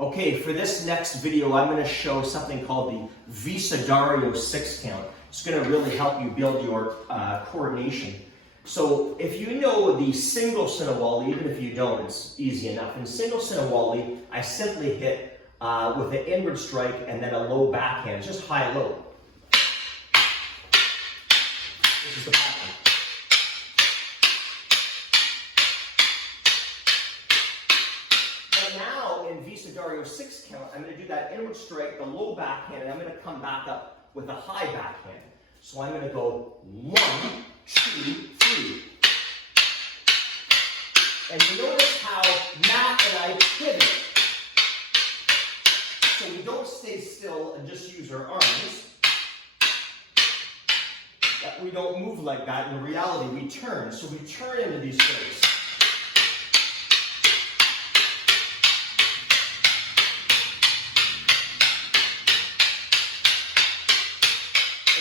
Okay, for this next video, I'm going to show something called the Visadario 6 count. It's going to really help you build your coordination. So if you know the single sinawali, even if you don't, it's easy enough. In single sinawali, I simply hit with an inward strike and then a low backhand. It's just high-low. This is the pattern. Visadario 6 count, I'm going to do that inward strike, the low backhand, and I'm going to come back up with a high backhand. So I'm going to go 1, 2, 3. And you notice how Matt and I pivot. So we don't stay still and just use our arms. That we don't move like that. In reality, we turn. So we turn into these strikes.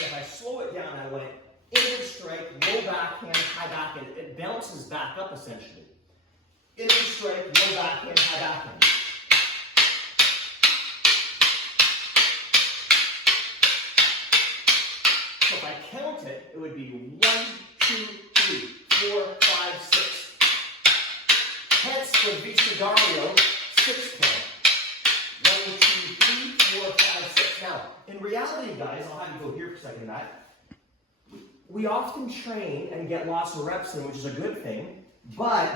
If I slow it down, I went inward strike, low backhand, high backhand. It bounces back up essentially. Inward strike, low backhand, high backhand. So if I count it, it would be 1, 2, 3, 4, 5, 6. Hence the Visadario 6 count. 1, 2, 3, 4, 5, 6. Now, in reality, guys, I'll have you go here for a second, Matt. We often train and get lots of reps in, which is a good thing, but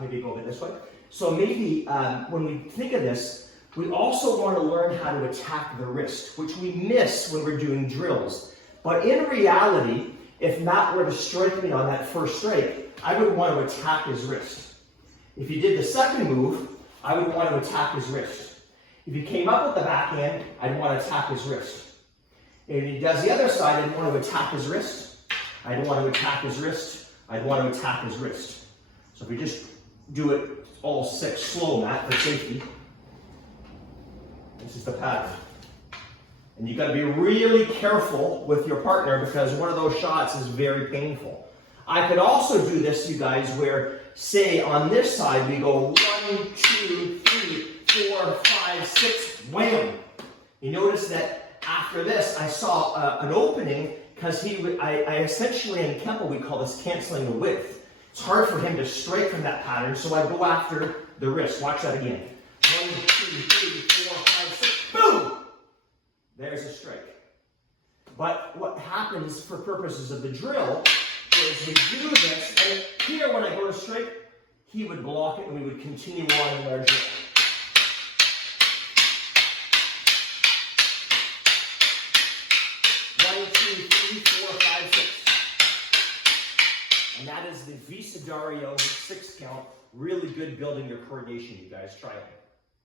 maybe go a bit this way. So maybe when we think of this, we also want to learn how to attack the wrist, which we miss when we're doing drills. But in reality, if Matt were to strike me on that first strike, I would want to attack his wrist. If he did the second move, I would want to attack his wrist. If he came up with the backhand, I'd want to attack his wrist. If he does the other side, I'd want to attack his wrist. I'd want to attack his wrist. I'd want to attack his wrist. So if we just do it all 6 slow, Matt, for safety. This is the pattern. And you've got to be really careful with your partner because one of those shots is very painful. I could also do this, you guys, where, say, on this side, we go 1, 2, 3, 4, 5, 6, wham! You notice that after this, I saw an opening because I essentially, in Kempo, we call this canceling the width. It's hard for him to strike from that pattern, so I go after the wrist. Watch that again. 1, 2, 3, 4, 5, 6, boom! There's a strike. But what happens for purposes of the drill is we do this, and here when I go to strike, he would block it and we would continue on in our drill. And that is the Visadario 6 count. Really good building your coordination, you guys. Try it.